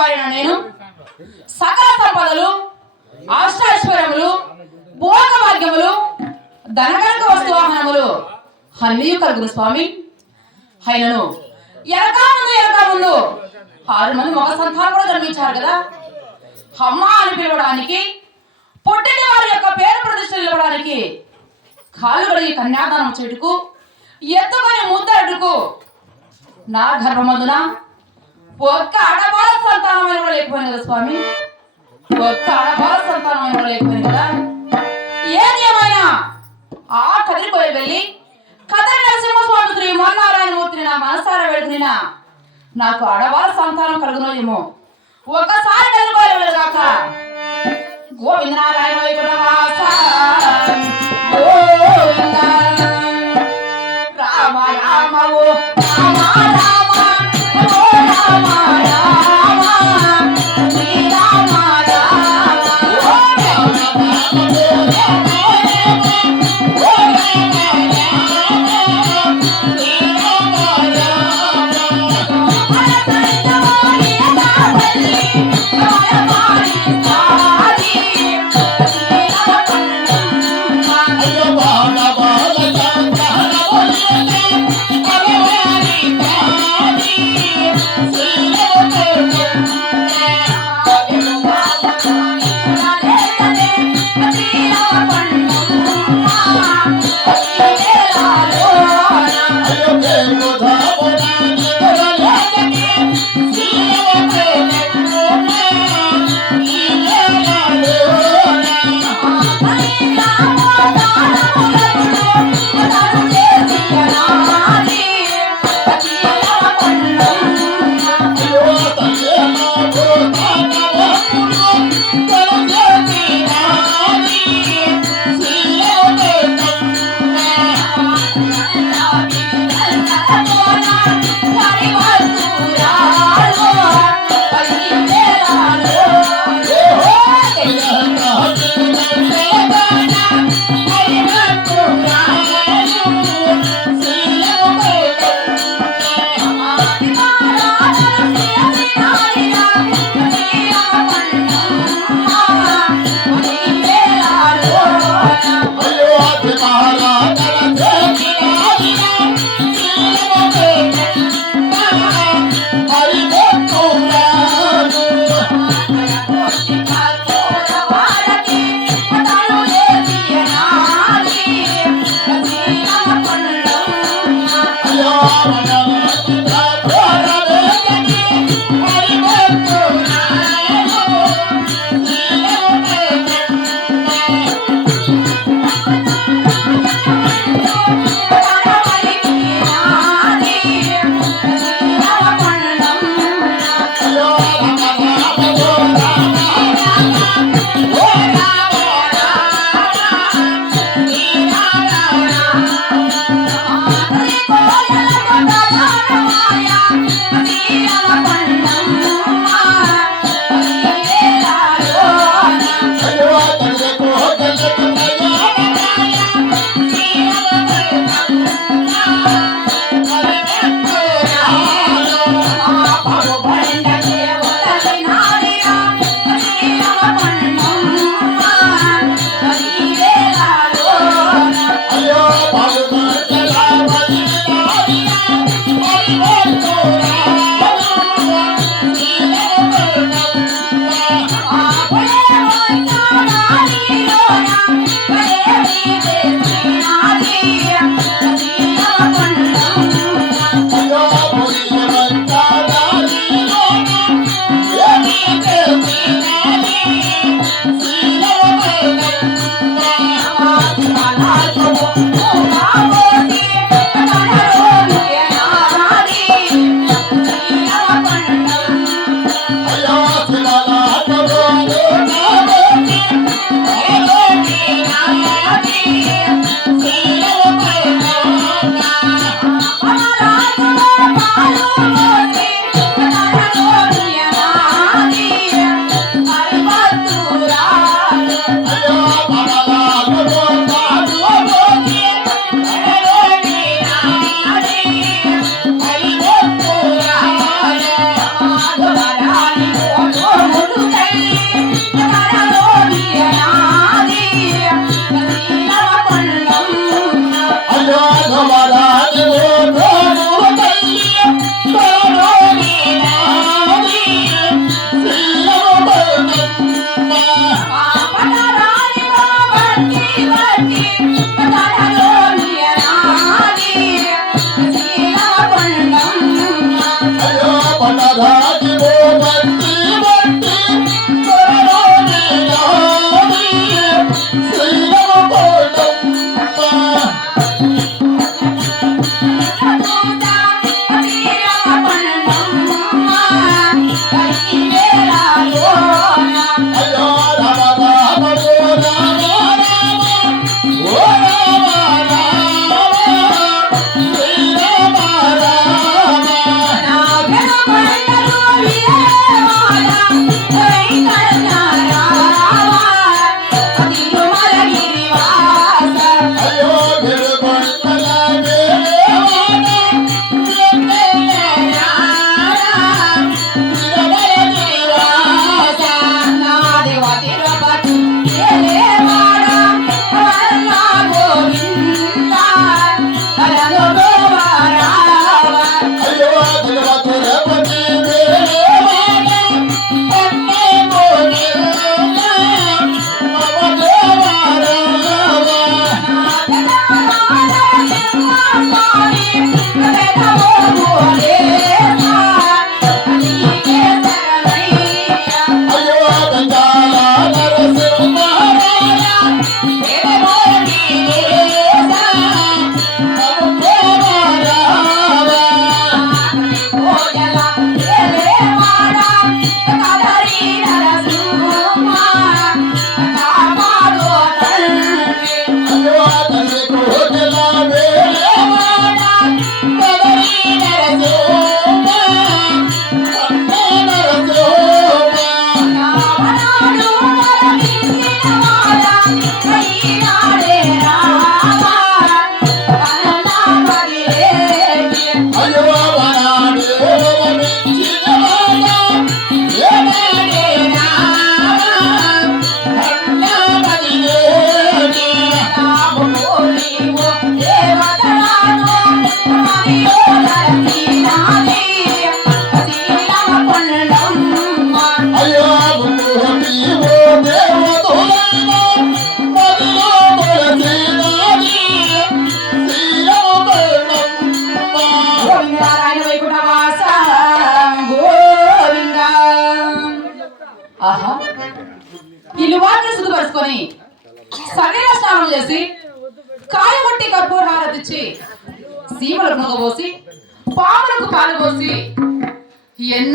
వారిన నేను సకల సంపదలు అష్టైశ్వర్యములు భోగభాగ్యములు ధనకనక వస్తు వాహనములు అన్నీ కలుగును స్వామి. అయినను ఎనక ముందు 6 మంది మగ సంతానం కూడా జన్మించారు కదా. అమ్మ అని పిలవడానికి పుట్టిన వారి యొక్క పేరు ప్రతిష్టలు ఇవ్వడానికి కాళ్ళు కడిగి కన్యాదానం చేటుకు ఎత్తుకొని ముద్దడుకు నా గర్భమందున ఒక్క ఆడవాళ్ళ సంతానమైన కూడా లేకపోయింది కదా స్వామి. ఒక్క ఆడవాళ్ళ సంతానమైన కూడా లేకపోయింది కదా. ఏది ఏమైనా ఆ కదిరిపోయి వెళ్ళి కదరి నరసింహస్వామి శ్రీ మన్నారాయణమూర్తిని నా మనసారా వేడుకునినా నాకు ఆడవాళ్ళ సంతానం కలుగునో ఏమో. ఒకసారి కదిరిపోయి వెళ్ళగాక గోవిందనారాయణ వైకుంఠవాస గోవింద రామ రామ ఓ రామ రామ ఓ రామ రామ శ్రీ రామ రామ ఓ రామ వాటిని శుద్ధపరుచుకొని శరీర స్నానం చేసి కాయగొట్టి కర్పూర హారతిచ్చి సీమలకు మొగబోసి పాములకు పాలు పోసి ఎన్నో